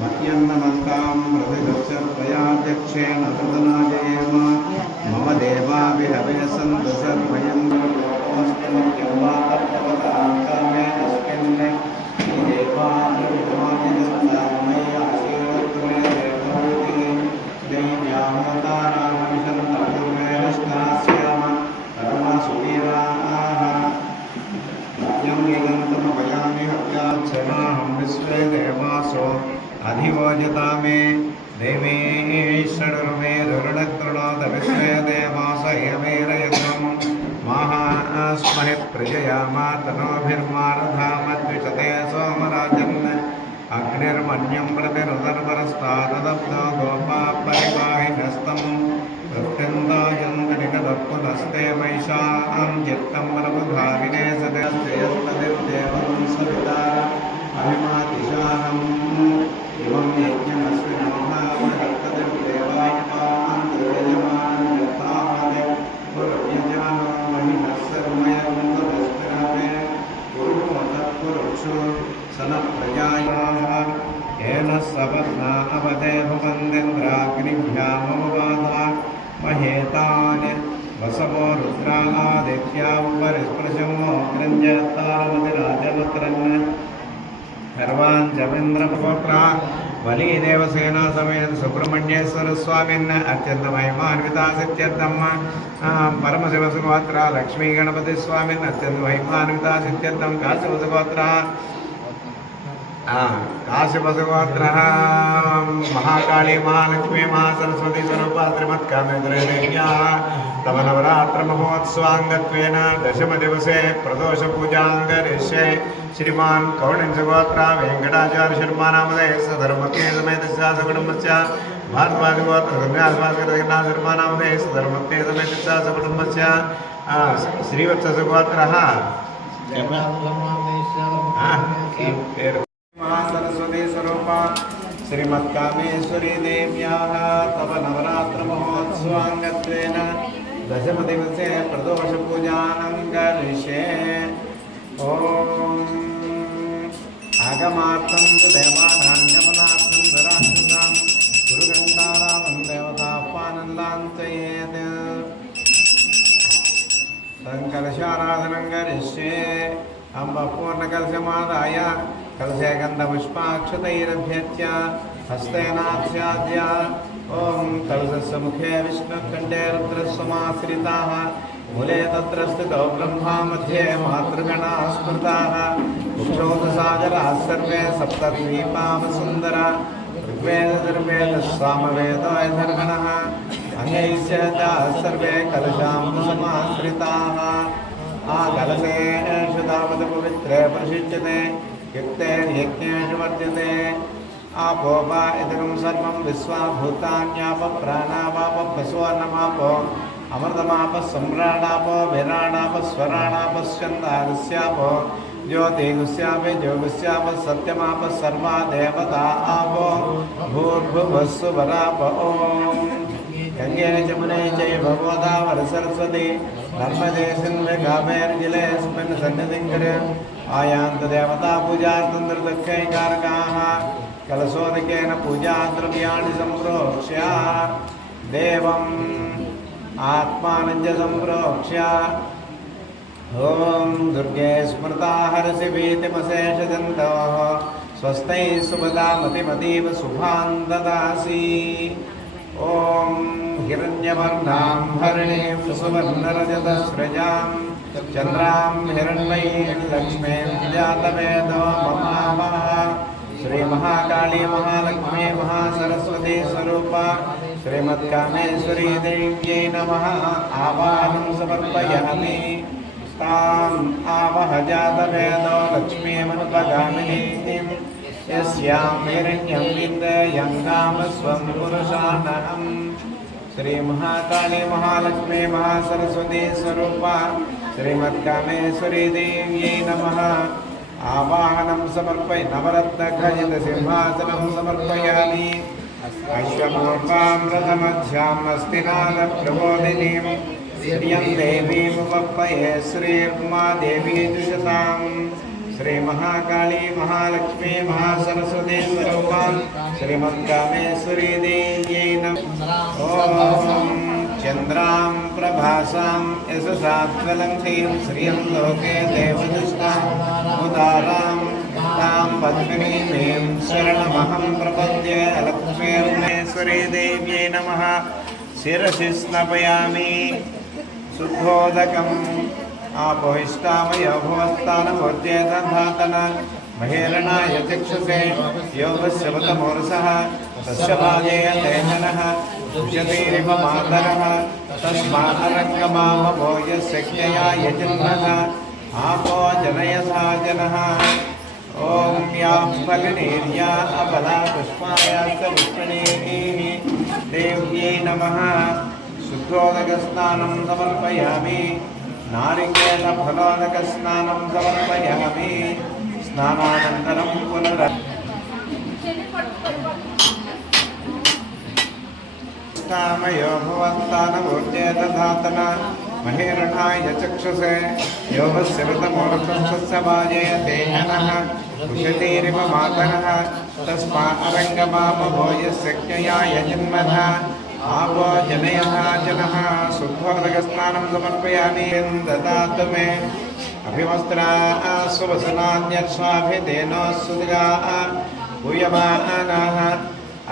मह्यन्नमन्तां प्रतिदक्षेण तदनाजयेम मम देवाभिहवे सन्तु सर्वयं विश्वे देवासो अधिवोजता मे देवी षडुर्मे रुणकृणोद विश्वे देवास यमेरयज्ञं महास्महि प्रजया मातनोभिर्मारधामद्विषते सोमराजन् अग्निर्मन्यं प्रतिरुदर्परस्तादब्धो गोपा परिवाहिनस्तं प्रत्यन्तायन्दनिकदत्पुनस्ते वैशां चित्तं प्रबुधाविने सदस्यस्तदिर्देवं सविता अभिमातिशानम् इवं यज्ञमस्विनोहावहत्तदिर्देवायमान् यथामदे पुरुषजानो महिनः सर्वमयं तदस्मिनामे सनप्रजायाः येन सवर्णा अवदे भवन्दिन्द्राग्निभ्यामवगाधा महेतानि वसवो रुद्रादित्यावरिस्पृशमो गृञ्जतारमतिराजवत्रन् सर्वाञ्चमिन्द्रपुत्रा वली देवसेना समेत सुब्रह्मण्येश्वर स्वामिन् अत्यंत महिमान्वितासित्यर्थम् परमशिवसुगोत्रा लक्ष्मी गणपति स्वामिन् अत्यंत महिमान्वितासित्यर्थं काशिवसुगोत्रा काशिवसुगोत्रः महाकाली महालक्ष्मी महासरस्वती स्वरूपा श्रीमत्कामेन्द्रेण्याः तव नवरात्रमहोत्सवाङ्गत्वेन दशमदिवसे प्रदोषपूजाङ्गरिष्ये श्रीमान् कौण्डिन्यगोत्रा वेङ्कटाचार्य शर्मा नामधेय सधर्मके समेत सकुटुम्बस्य भारद्वाजगोत्रगम्यासभास्कर शर्मा नामधेय सधर्मके समेत सकुटुम्बस्य श्रीवत्सगोत्रः महासरस्वती स्वरूपा श्रीमत्कामेश्वरी देव्याः तव नवरात्रमहोत्सवाङ्गत्वेन दशमदिवसे प्रदोषपूजानङ्गरिष्ये ॐ आगमार्थं च देवानां गमनार्थं धरार्थं गुरुघण्टारामं देवतापानन्दान्तयेत् सङ्कलशाराधनं करिष्ये अम्बपूर्णकलशमादाय कलशे गन्धपुष्पाक्षतैरभ्यर्च्य हस्तेनाध्याद्य ॐ कलशस्य मुखे विष्णुकण्ठे रुद्रस्समाश्रिताः मूले तत्र स्थितौ ब्रह्मा मध्ये मातृगणाः स्मृताः उक्षोदसागराः सर्वे सप्तद्वीपावसुन्दरा ऋग्वेदसामवेदो यथर्गणः अन्यैश्च सर्वे कलशाम्बुसमाश्रिताः कलशेषु तावत् पवित्रे प्रशिच्यते युक्ते यज्ञेषु वर्ध्यते आपो वा इदं सर्वं विश्वा भूतान्याप प्राणावाप पशुवर्णमापो अमृतमाप सम्राडापो विराडाप स्वराडाप स्कन्दागस्यापो ज्योतिगुस्यापि जोगुस्याप सत्यमाप सर्वा देवता आपो भूर्भुवस्सुवराप ॐ गंगे जमुने चैव गोदावरी सरस्वती नर्मदे सिन्धु कावेरीजलेऽस्मिन् सन्निधिं कुरु आयान्त देवता पूजार्थं निर्दक्षैकारकाः कलशोदकेन पूजाद्रव्याणि सम्प्रोक्ष्य देवम् आत्मानं च सम्प्रोक्ष्य ॐ दुर्गे स्मृता हरसि भीतिमशेषजन्तोः स्वस्ति सुभदा मतिमतीव शुभां ददासि ॐ हिरण्यवर्णां हरिणीं सुवर्णरजतस्रजां चन्द्रां हिरण्मयीं लक्ष्मीं जातवेदो ममावः श्रीमहाकाली महालक्ष्मी महासरस्वती स्वरूपा श्रीमत्कामेश्वरी देव्यै नमः आवाहनं समर्पयामि ताम् आवह जातवेदो लक्ष्मीमनुपगामिनीं यस्यां हिरण्यं विन्दयं नाम स्वं पुरुषानहम् श्रीमहाकाली महालक्ष्मी महासरस्वती स्वरूपा श्रीमत्कामेश्वरी देव्यै नमः आवाहनं समर्पय नवरत्नखचितसिंहासनं समर्पयामि अश्वपूर्वामृतमध्यां अस्तिनादप्रबोधिनीं श्रियं देवीमुपप्पये श्रीर्मा देवी दुषतां श्री महाकाली महालक्ष्मी महासरस्वती स्वरूपा श्रीमद्कामेश्वरी देव्यै नमः। ओम चंद्रां प्रभासां यशसात्वलंकीं श्रियं लोके देवदुष्टां उदारां तां पद्मिनीं शरणमहं प्रपद्ये। लक्ष्मीर्मेश्वरी देव्यै नमः। शिरसि स्नापयामि शुद्धोदकम् आपोहिष्टामयो भुवस्तानमूर्जेतधातन महेरणाय चक्षुषे योगस्य वतमूर्षः तस्य भाजेयते जनः उच्यतेरिव मातरः तस्मादरङ्गमामभो यस्य क्यया यजन्मः आपो जनयसा जनः। ॐ यां फलिनीर्या अबला पुष्पायाश्च पुष्पिणीः देव्यै नमः। शुद्धोदकस्नानं समर्पयामि नारिकेलफलोदकस्नानं समर्पयामि। स्नानानन्तरं कामयो भुवस्तानमूर्जेतधातन महेरणाय चक्षुषे योगस्य ऋतमूर्धस्य भाजयते जनः उशतीरिव मातरः तस्मादरङ्गमामभो यस्य क्यया यजन्मः आपो जनयथा जनः। शुद्धोदकस्नानं समर्पयामि ददातु मे अभिवस्त्रा सुवसनान्यर्षाभिधेनो सुदिगाः पूयमानाः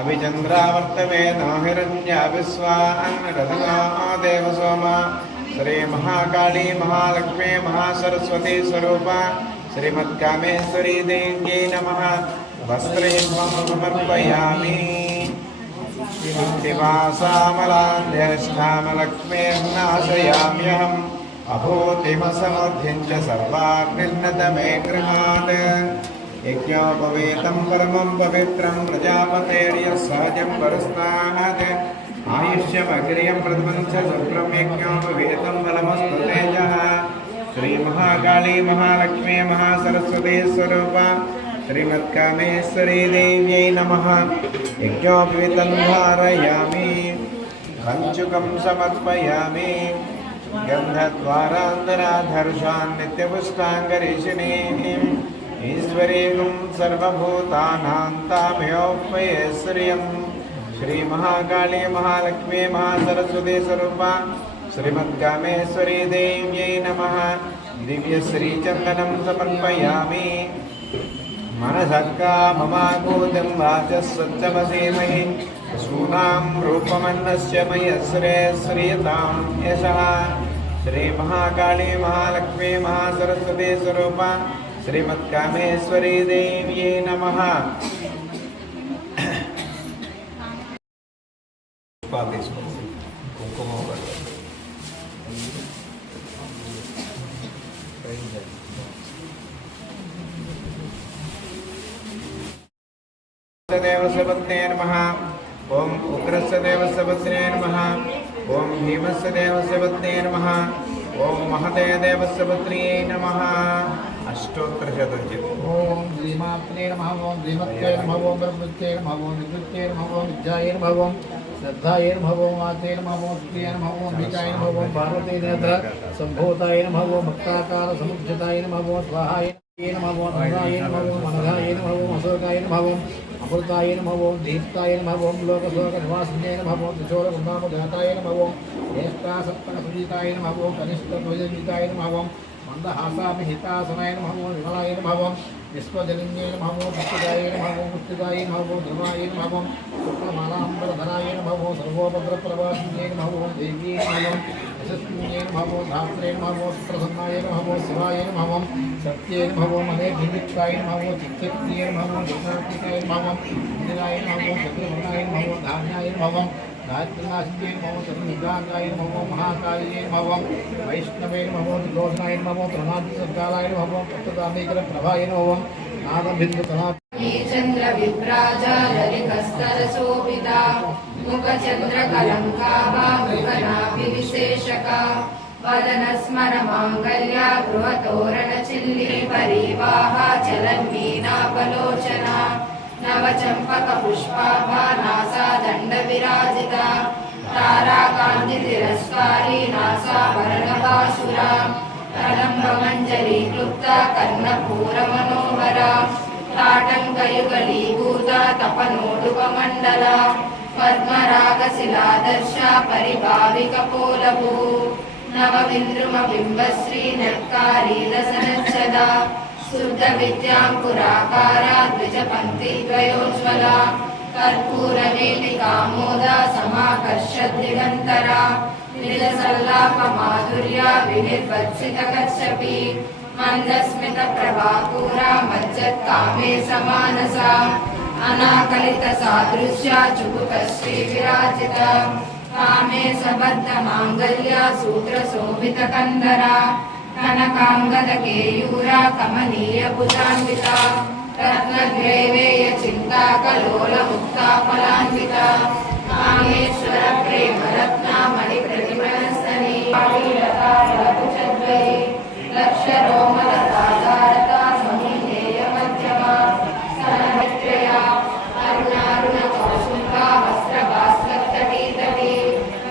अभिचन्द्रावर्तवे नो हिरण्याभिस्वान्नरधनो देवसोमा। श्री महाकाली महालक्ष्मी महासरस्वती स्वरूपा श्रीमद्कामेश्वरी देव्यै नमः। वस्त्रयुग्मं समर्पयामि दिवासामलान्ध्यष्ठामलक्ष्मीर्नाशयाम्यहम् अभूतिमसमूर्धिं च सर्वाग्निर्नतमे गृहात्। यज्ञोपवीतं परमं पवित्रं प्रजापतेर्यः सहजं परस्तात् आयुष्यमग्रियं प्रथमं च शुभ्रं यज्ञोपवीतं बलमस्तु तेजः। श्रीमहाकाली महालक्ष्मी महासरस्वती स्वरूपा श्रीमद्कामेश्वरी देव्यै नमः। यज्ञोपवीतं धारयामि पञ्चुकं समर्पयामि गन्धद्वारान्तराधर्षान् नित्यपुष्टाङ्गरीषिणीम् ईश्वरीं सर्वभूतानां तामयोपयेश्वर्यं। श्रीमहाकाली महालक्ष्मी महासरस्वती स्वरूपा श्रीमद्कामेश्वरी देव्यै नमः। दिव्यश्रीचन्दनं समर्पयामि मनसक्का ममाकूतं वाचस्वच्चमसीमहि पशूनां रूपमन्नस्य मयस्रे श्रियतां यशः। श्रीमहाकाली महालक्ष्मी महासरस्वती स्वरूपा श्रीमद्कामेश्वरी देव्यै नमः। देवस्य पत्न्यै नमः। ओम उग्रस्य देवस्य पत्न्यै नमः। ओम भीमस्य देवस्य पत्न्यै नमः। ओम महदेव देवस्य पत्न्यै नमः। अष्टोत्तरशतम्। ओम श्रीमात्रे नमः। ओम श्रीमत्यै नमः। ओम ब्रह्मत्यै नमः। ओम विद्युत्यै नमः। ओम विद्यायै नमः। ओम श्रद्धायै नमः। ओम आत्यै नमः। ओम प्रियाय नमः। ओम विकाय नमः। ओम पार्वती नेत्र संभूताय नमः। ओम भक्ताकार समुज्जताय नमः। ओम स्वाहाय नमः। ओम अनघाय नमः। ओम अनघाय नमः। ओम अशोकाय नमः। ओम अमृताय नमः। ओम दीप्ताय नमः। ओम लोकशोकनिवासिन्यै नमः। ओम त्रिशूलकुण्डामघाताय नमः। ओम ज्येष्ठासप्तकसुजिताय नमः। ओम कनिष्ठध्वजजिताय नमः। ओम मंदहासाभिहितासनाय नमः। ओम विमलाय नमः। ओम विश्वजनिन्यै नमः। ओम पुष्टिदाय नमः। ओम पुष्टिदाय नमः। ओम ध्रुवाय नमः। ओम शुक्लमालाम्बरधराय नमः। ओम सर्वोपद्रप्रवासिन्यै नमः। ओम देव्यै नमः। ओम यशस्विन्यै नमः। ओम धात्रे नमः। ओम प्रसन्नाय नमः। ओम शिवाय नमः। ओम सत्यै नमः। ओम अनेकभिविक्ताय नमः। ओम चित्तप्रिये नमः। ओम विष्णात्मिकाय नमः। ओम इंदिराय नमः। ओम शत्रुघ्नाय नमः। ओम धान्याय नमः। ओम गायत्रीनाशिन्यै नमः। ओम चतुर्भुजाङ्गाय नमः। ओम महाकाल्यै नमः। ओम वैष्णवे नमः। ओम त्रिलोचनाय नमः। ओम त्रिनाथसर्गालाय नमः। ओम तत्त्वदामेकरप्रभाय नमः। ओम नादबिन्दुकला चन्द्रविभ्राजालरिकस्तरशोभिता मुखचन्द्रकलङ्काभा मृगनाभिविशेषका वदनस्मरमाङ्गल्या गृहतोरणचिल्ली परीवाहा चलन्मीनापलोचना नवचम्पकपुष्पाभा नासादण्डविराजिता ताराकान्तितिरस्कारी नासाभरणभासुरा కలంబమంజరీ క్లుప్త కర్ణపూరమనోహర తాటంకయుగలీభూత తపనోడుపమండల పద్మరాగశిలాదర్శ పరిభావికపోలభూ నవవింద్రుమబింబశ్రీ నర్కారీరసనచ్చద శుద్ధ విద్యాంకురాకారా ద్విజపంక్తిద్వయోజ్వల కర్పూరవేలికామోద సమాకర్షద్దిగంతర నిజ సల్లాప మాధుర్య వినిర్వత్సిత కచ్చపి మందస్మిత ప్రభాకూర మజ్జత్కామే సమానస అనాకలిత సాదృశ్య చుబుక శ్రీ విరాజిత కామే సబద్ధ మాంగళ్య సూత్ర శోభిత కందర కనకాంగద కేయూర కమనీయ భుజాన్విత రత్నగ్రైవేయ చింతా కలోల ముక్తా ఫలాన్విత కామేశ్వర ప్రేమ రత్న మణి ప్రతిమనస్తని లక్ష రోమలతాధారత సమీనేయ మధ్యమ స్తనమిత్రయ అరుణారుణ కౌశుంభ వస్త్ర భాస్కర్తటీతటి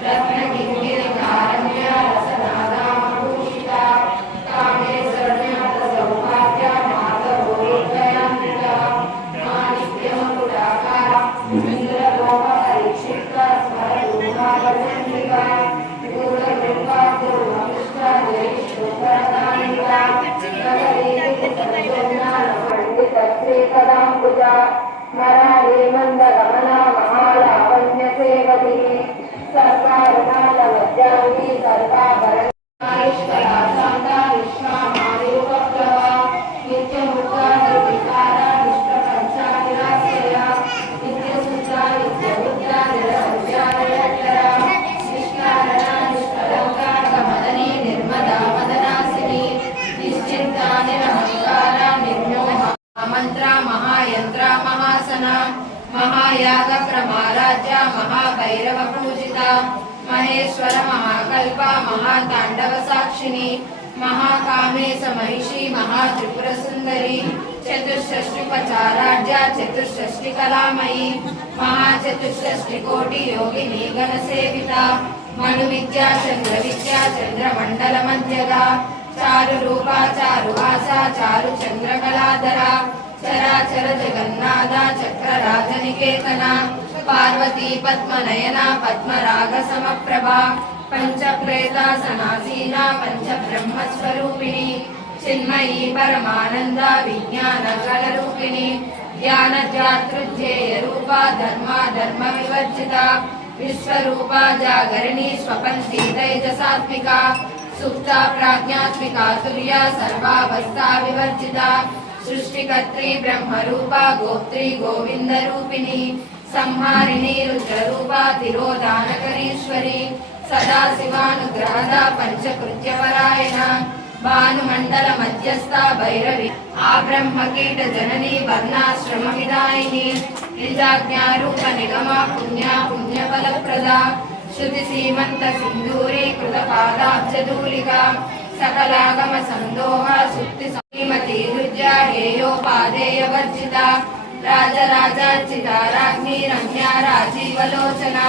రత్న కింగిరి కారణ్య రసనాదామభూషిత కామేశ్వరనాథ సౌభాగ్య మాధవోదయాన్విత మాణిక్యమకుడాకార ఇంద్రలోక పరీక్షిత స్మరూపావచండిక స్మరాళే మందగమన మహాలావణ్య సేవతి సర్వారుణాల మధ్యాహ్ని సర్వాభరణ మంత్ర మహాయంత్ర మహాసన మహాయాగ ప్రమారాజ్య మహాభైరవ పూజిత మహేశ్వర మహాకల్ప మహాతాండవ సాక్షిని మహాకామేశ మహిషి మహాత్రిపుర సుందరి చతుషష్టిపచారాజ్య చతుషష్టి కళామయి మహాచతుషష్టి కోటి యోగిని గణ సేవిత మను విద్యా చంద్ర విద్యా చంద్రమండల మధ్యగా చారు రూప చారు హాస చారు చంద్రకళాధర చరాచర జగన్నాథ చక్రరాజ నికేతన పార్వతీ పద్మనయన పద్మరాగ సమప్రభ పంచప్రేతాసనాసీన పంచ బ్రహ్మస్వరూపిణి చిన్మయీ పరమానంద విజ్ఞాన కళరూపిణి జ్ఞాన జాతృధ్యేయ రూప ధర్మ ధర్మ వివర్జిత విశ్వరూప జాగరిణి స్వపంతి తైజసాత్మిక సుప్త ప్రాజ్ఞాత్మిక తుర్య సర్వావస్థా వివర్జిత సృష్టికర్త్రి బ్రహ్మరూప గోప్త్రి గోవింద రూపిణి సంహారిణి రుద్రరూప తిరోధానకరీశ్వరి సదాశివానుగ్రహద పంచకృత్యపరాయణ భానుమండల మధ్యస్థ భైరవి ఆ బ్రహ్మకీట జనని వర్ణాశ్రమ విదాయిని నిజాజ్ఞారూప నిగమ పుణ్య పుణ్యఫలప్రద శృతి సీమంత సింధూరీ కృత పాదాబ్జధూలిక సకలాగమ సందోహ సుక్తి శ్రీమతి హృద్య హేయోపాదేయ వర్జిత రాజరాజార్చిత రాజ్ఞి రమ్య రాజీవలోచన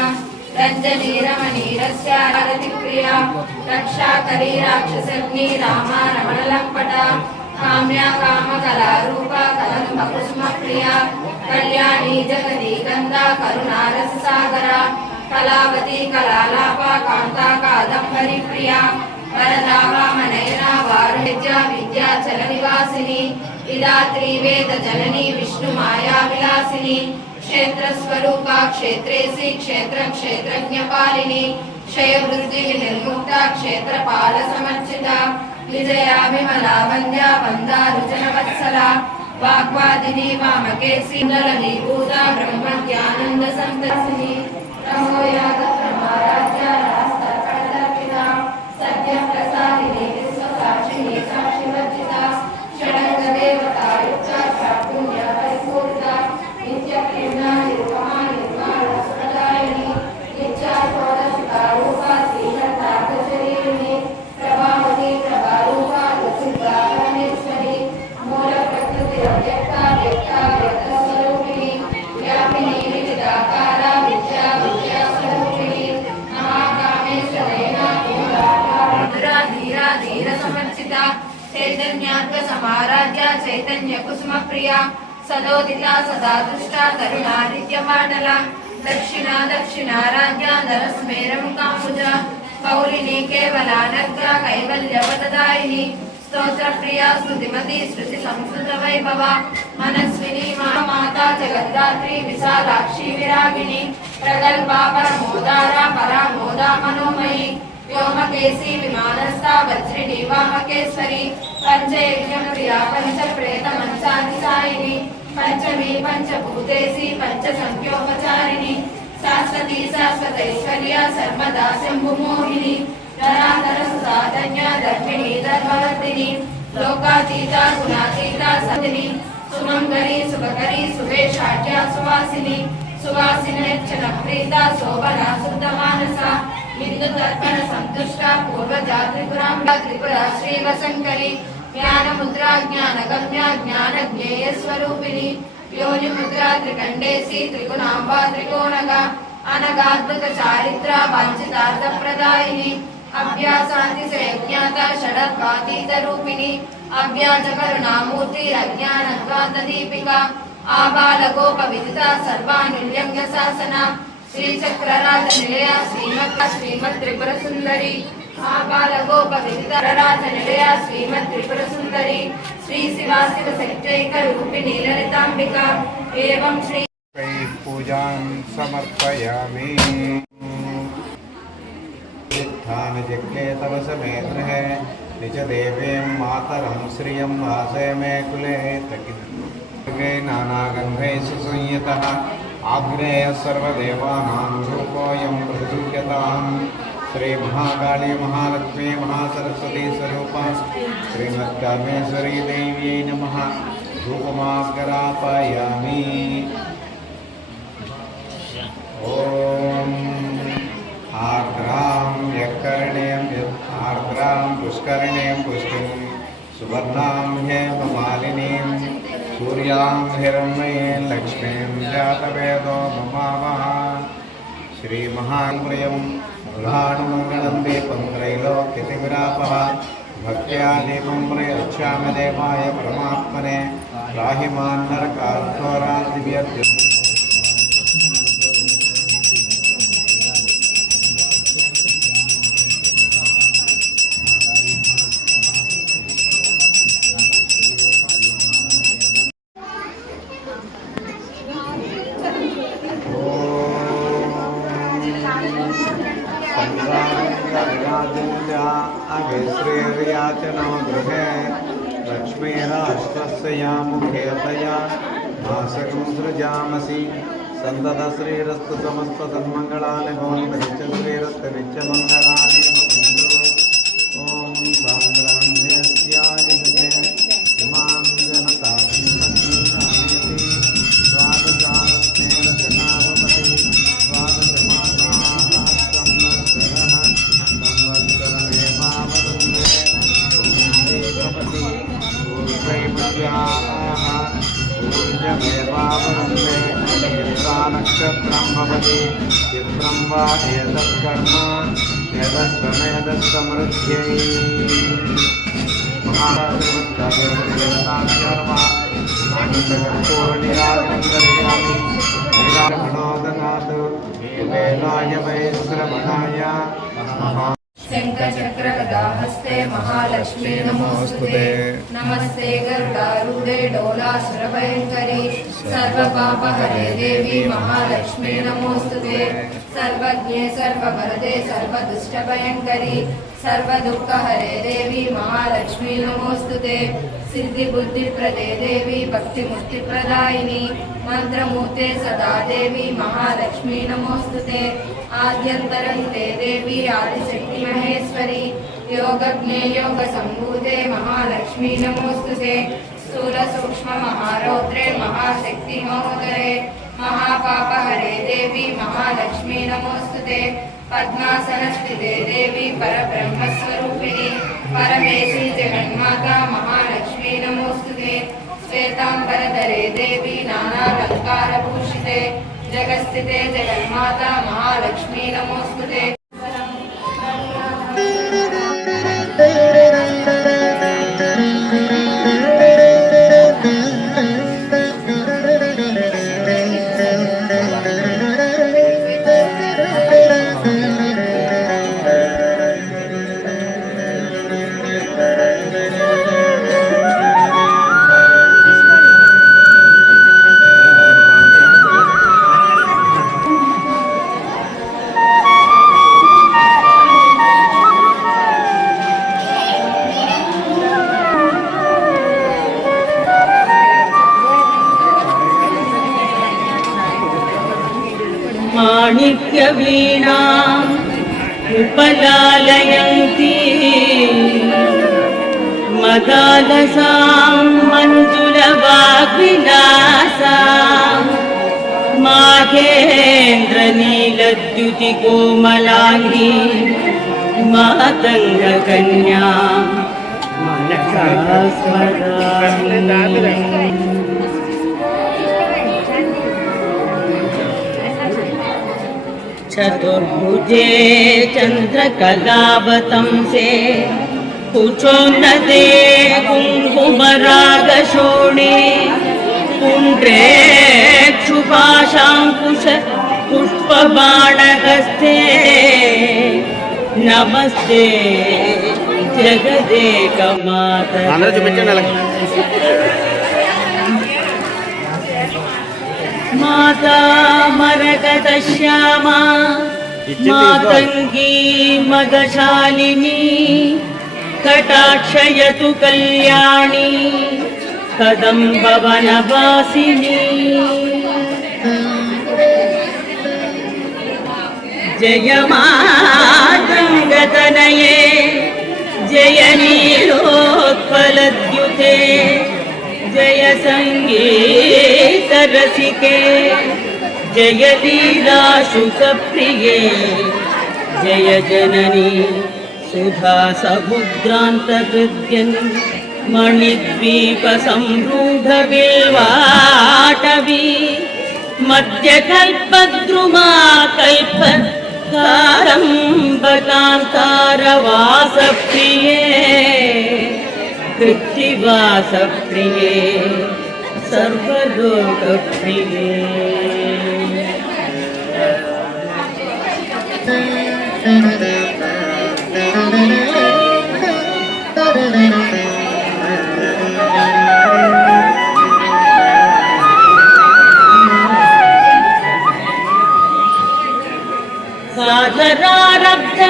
రంజనీ రమణీరస్య రతి ప్రియ రక్షాకరీ రాక్షసగ్ని రామ రమణ లంపట కామ్య కామ కళారూప కలంబ కుసుమ ప్రియ కళ్యాణి జగదీ గంధ కరుణారస సాగర కళావతి కళాలాప కాంతా కాదంబరి ప్రియ వరదా వామనయన వారుణ్య విద్యాచల నివాసిని విధాత్రి వేద జనని విష్ణు మాయా విలాసిని క్షేత్రస్వరూప క్షేత్రేసి క్షేత్ర క్షేత్రజ్ఞపాలిని క్షయవృద్ధి నిర్ముక్త క్షేత్రపాల సమర్చిత విజయా విమలా వంద్య వందారుజన వత్సల వాగ్వాదిని వామకేసి నలనీభూత బ్రహ్మ జ్ఞానంద సంతసిని రమోయాగ ప్రమారాధ్య రాస్తర్పణదర్పిత సత్య ప్రసాదిని విశ్వసాక్షిని సాక్షివర్జిత షడంగ దేవతాయుక్త పుణ్య పరిపూరిత నిత్య ప్రేమా నిరుపమా నిర్మాణ సుఖదాయిని నిత్యాశోధ సుఖారూప శ్రీహర్తార్థ శరీరిణి ప్రభావతి ప్రభారూప రుచిర్గాహరణేశ్వరి మూల ప్రకృతి వ్యక్త వ్యక్త వ్యక్త స్వరూపిణి వ్యాపిని వివిధాకార విద్యా విద్యా స్వరూపిణి మహాకామేశ్వరేణ ధీరా ధీర ధీర సమర్చిత समाराध्या चैतन्य कुसुम प्रिया सदोदिता सदा दृष्टा तरुणादित्य पाटला दक्षिणा दक्षिणाराध्या नरस्मेरं कामुजा कौलिनी केवलानग्रा कैवल्यवददायिनी स्तोत्र प्रिया स्तुतिमती श्रुति संस्कृत वैभव मनस्विनी महामाता जगद्धात्री विशालाक्षी विरागिणी प्रगल्भा परमोदारा परामोदा मनोमयी व्योमकेशी विमानस्था वज्रिणी वामकेश्वरी पंचयज्ञ प्रिया पंचप्रेत मंचाधिसायिनी पंचमी पंचभूतेशी पंचसंख्योपचारिणी शाश्वती शाश्वतैश्वर्या सर्वदा शंभुमोहिनी धराधर सुधाधन्या धर्मिणी धर्मवर्धिनी लोकातीता गुणातीता सदिनी सुमंगली सुभकरी सुवेशाढ्या सुवासिनी सुवासिनेच्छन प्रीता शोभना शुद्धमानसा बिंदु तर्पण संतुष्टा पूर्वजा त्रिपुरांबा त्रिपुरा श्रीवशंकरी ज्ञान मुद्रा ज्ञान गम्या ज्ञान ज्ञेय स्वरूपिणी योनि मुद्रा त्रिकंडेसी त्रिगुणांबा त्रिकोणगा अनगाद्भुत चारित्रा वांछितार्थ प्रदायिनी अभ्यासाति से ज्ञाता षडद्वातीत रूपिणी अव्याज करुणामूर्ति अज्ञानद्वात दीपिका आबालगोप विदिता सर्वानुल्यंघ शासना श्रीचक्रराज निलया श्रीमत् त्रिपुर सुंदरी आबालगोप विदिता राज निलया श्रीमत् त्रिपुर सुंदरी श्री शिवा शिव शक्त्यैक रूपिणी ललितांबिका एवं श्री पूजां समर्पयामि। जग्ने तव समेत है निज देवीं मातरं श्रियं वासे मे कुले तकिन्गे नानागन्धैः संयुतः आग्नेयः सर्वदेवानां रूपोऽयं प्रसूयताम् श्रीमहाकाली महालक्ष्मी महासरस्वती स्वरूपा श्रीमत्कामेश्वरी देव्यै नमः। धूपमास्करापयामि। ॐ आर्द्रां यत्कर्णेयं आर्द्रां पुष्करिणीं पुष्टिं सुवर्णां हेममालिनीं सूर्यां हिरण्मयीं लक्ष्मीं जातवेदो ममावः। श्रीमहाप्रियं प्रधानमङ्गलं दीपं त्रैलोक्यतिविरापः भक्त्या दीपं प्रयच्छामि देवाय परमात्मने त्राहि मां नरकाद्घोरादिव्यर्थ। अग्रेश्रीर्याचनो गृहे लक्ष्मीराष्ट्रस्य मुखेतया मासकं सृजामसि सन्ततश्रीरस्तु समस्तसन्मङ्गलानि भवन्तु नित्यश्रीरस्तु नित्यमङ्गलानि भवन्तु। ॐ साङ्ग्राम्यस्याय जगे इमां जनतां सन्नामयति द्वादशास्तेन जनाभवति द्वादशमासाः संवत्सरः संवत्सरमेवावरुन्धे भवति पूर्वैपद्याः पूज्यमेवावरुन्धे चित्रानक्षत्रं भवति चित्रं वा एतत्कर्म यदस्वमेधसमृद्ध्यै महाराजदेवताभ्यर्वा नागकर्पूरनिराजनन्दर्यामि निरामणोदनात् वेलाय वै श्रवणाय महा शंखचक्र गदाहस्ते महालक्ष्मी नमोस्तुते नमस्ते गरुडारूढे डोलासुरभयङ्करी सर्वपापहरे देवी महालक्ष्मी नमोस्तुते सर्वज्ञे सर्ववरदे सर्वदुष्टभयङ्करी सर्वदुःखहरे देवी महालक्ष्मी नमोस्तुते सिद्धिबुद्धिप्रदे देवी भक्तिमुक्तिप्रदायिनी मंत्रमूर्ते सदा देवी महालक्ष्मी नमोस्तुते आद्यन्तरन्ते देवी आदिशक्ति महेश्वरी योगज्ञे योग संभूते महालक्ष्मी नमोस्तुते स्थूल सूक्ष्म महारौद्रे महाशक्ति महोदरे महापापहरे देवी महालक्ष्मी नमोस्तुते पद्मासनस्थिते देवी परब्रह्मस्वरूपिणी परमेशी जगन्माता महालक्ष्मी नमोस्तुते श्वेतांबरधरे देवी नानालंकारभूषिते जगस्थिते जगन्माता महालक्ष्मी नमोस्तुते माणिक्यवीणाम् उपलालयन्ती मदालसां मञ्जुलवाग्विलासाम् माहेन्द्रनीलद्युतिकोमलाङ्गी मातङ्गकन्या मनसा स्मरामि। चतुर्भुजे चन्द्रकलावतंसे कुचोन्नते कुङ्कुमरागशोणे पुण्ड्रेक्षुपाशाङ्कुश पुष्पबाणहस्ते नमस्ते जगदेकमाता। माता मरकतश्यामा मातङ्गी मदशालिनी कटाक्षयतु कल्याणी कदम्बवनवासिनी। जय मातङ्गतनये जय नीलोत्पलद्युते जय सङ्गीतरसिके जय लीलाशुकप्रिये जय जननी सुधा समुद्रान्तकृत्यन् मणिद्वीपसंरूढबिल्वाटवी मध्यकल्पद्रुमा कल्पकारम्बकान्तारवासप्रिये कृत्तिवासप्रिये सर्वलोकप्रिये। सादरारब्ध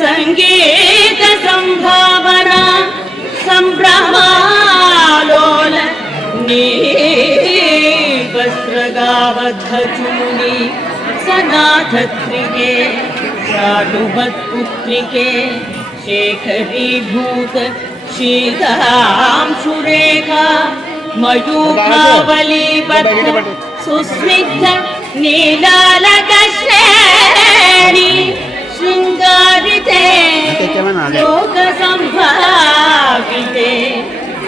संगीत संभावना संभ्रमालोल वस्त्रगावद्धचूली सनाथत्रिके साधुवत्पुत्रिके शेखरीभूत शीतांशुरेखा मयूखावलीबद्ध सुस्निग्ध नीलालकश्रेणी शृङ्गारिते लोकसम्भाविते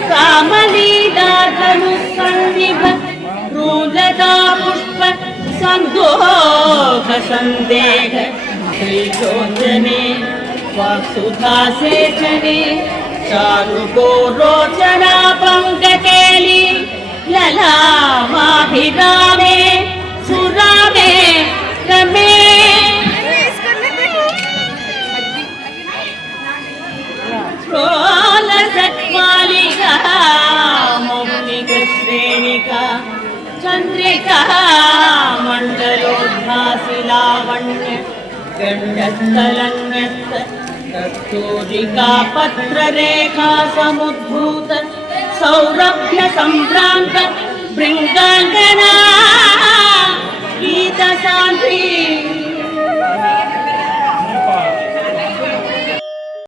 कामलीलाधनुसन्निभ रूलता पुष्प सन्दोह सन्देह श्रीचोदने वाक्सुधासेचने चारुगोरोचना पङ्ककेली ललामाभिरामे सुरामे रमे प्रोलसत्मालिका मौक्तिकश्रेणिका चन्द्रिका मण्डलोद्भासि लावण्य गण्डस्थलन्यस्त कस्तूरिका पत्ररेखा समुद्भूत सौरभ्य सम्भ्रान्त भृङ्गाङ्गना